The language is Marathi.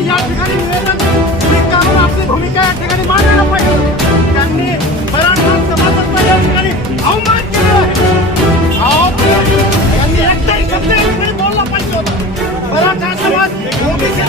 त्यांनी या ठिकाणी निवेदन आपली भूमिका या ठिकाणी मांडायला पाहिजे होती. त्यांनी मराठा समाजाचा या ठिकाणी अवमान केलेला आहे. त्यांनी एकटाही शब्द या ठिकाणी बोलला पाहिजे होता. मराठा समाज ओबीसी